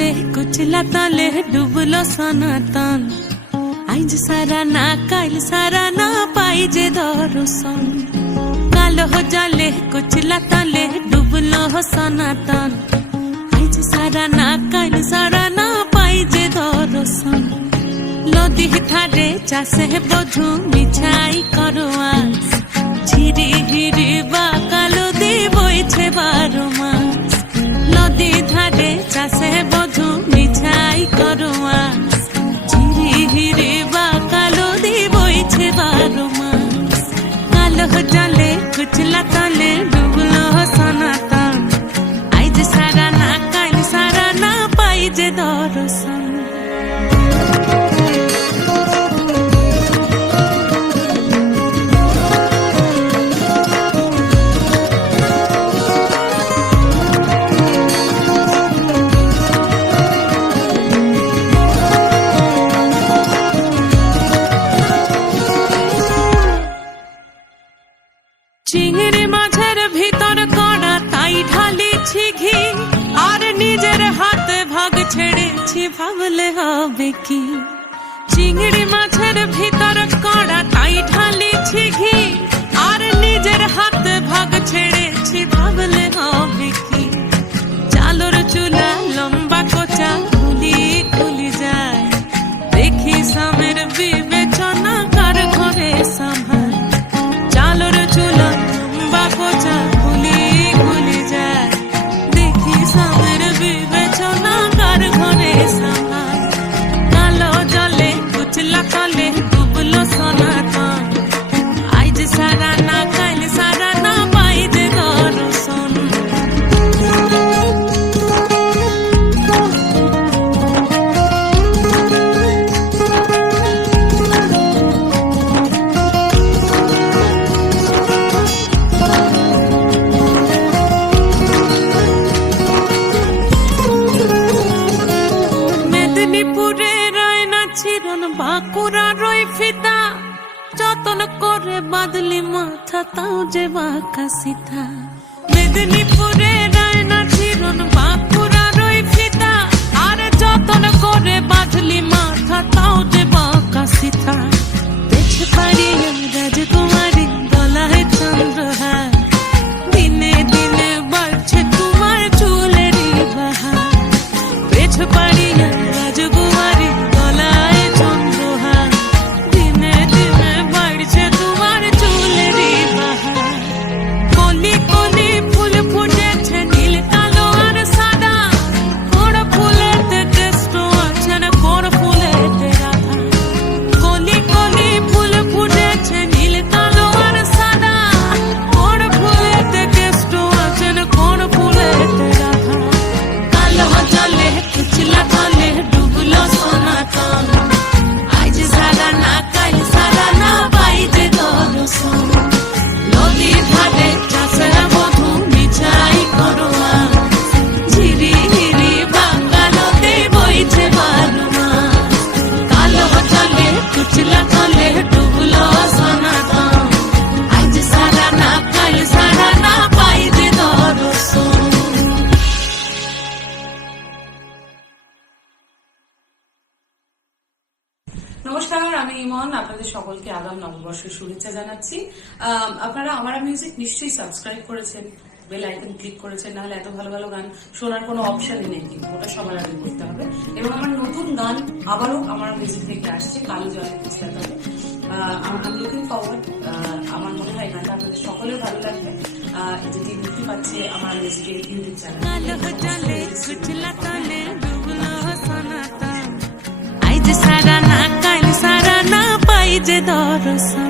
जले कुचला तले डुबलो सनातन आज सारा ना काल सारा ना पाई जे दर्शन कालो जले कुचला तले डुबलो सनातन आज सारा ना काल सारा ना पाई जे दर्शन नदी ठारे चाषे बधु मिछाई करो आस झिरी हिरी बा कालो दी बइछे 12 मास नदी ধারে চাষে বধু মিছাই করো আস ঝিরি হিরি বা কালো দি বইছে 12 মাস কালো জলে কুচলা তলে ডুবলো সনাতন আইজ সারা না কাল সারা না পাই যে দর্শন চিংড়ি মাছের ভিতর কড়া তাই ঢালিছি ঘি আর নিজের হাতে ভাগ ছেড়েছি ভাবলে হবে কি চিংড়ি মাছের ভিতর কড়া তাই ঢালিছি ঘি আর নিজের হাতে ভাগ ছেড়েছি ভাবলে হবে কি চালর চুলা লম্বা কোচা খুলি খুলি যায় দেখি স্বামীর বিবেচনা কার ঘরে সামাল চালর চুলা লম্বা কোচা খুলি খুলি যায় দেখি স্বামীর বিবেচনা কার ঘরে সামাল কালো জলে কুচলা তলে ডুবলো সনাতন আজ সারা না কাল সারা না পাই যে দর্শন বাঁকুড়া রই ফিতা যতন করে বাদলি মাথা তাও যে বাঁকা সিথা মেদিনীপুরে রায়না চিরন বাঁকুড়া রই ফিতা আর যতন করে বাদলি মাথা তাও যে বাঁকা সিথা পেছ পাড়িয়ে রাজকুমারী গলায় চন্দ্রহার দিনে দিনে বাড়ছে তোমার চুলেরই বাহার পেছ পাড়িয়ে রাজকুমারী গলায় চন্দ্রহার দিনে দিনে বাড়ছে তোমার চুলেরই বাহার কলি কলি ফুল ফুটেছে নীল কালো আর সাদা কোন ফুলেতে টেস্ট আছে না কোন ফুলেতে রাধা কলি কলি ফুল ফুটেছে নীল কালো আর সাদা কোন ফুলেতে টেস্ট আছে না কোন ফুলেতে রাধা কালো জলে কুচলা তলে ডুবলো সনাতন আজ সারা না কাল সারা না পাই যে দর্শন নদী ধারে চাষের বধু মিছাই করো আস ঝিরি হিরি বাঙ্গালোতে বইছে 12 মাস কালো জলে কুচলা তলে ডুবলো সনাতন আজ সারা না কাল সারা না পাই যে দর্শন নমস্কার, আমি ইমন। আপনাদের সকলকে আগাম নববর্ষের শুভেচ্ছা জানাচ্ছি। আপনারা আমার মিউজিক নিশ্চয়ই সাবস্ক্রাইব করেছেন, বেল আইকন ক্লিক করেছেন, নাহলে এত ভালো ভালো গান শোনার কোনো অপশনই নেই, কিন্তু ওটা সবার আগে করতে হবে। এবং আমার নতুন গান আবারও আমার মিউজিক থেকে আসছে, কালো জলে কুচলা তলে। আমি লুকিং ফরওয়ার্ড। আমার মনে হয় গানটা আপনাদের সকলের ভালো লাগবে, যেটি মুক্তি পাচ্ছে আমার মিউজিকের ইউটিউব চ্যানেল। আজ সারা না কাল সারা না পাই যে দর্শন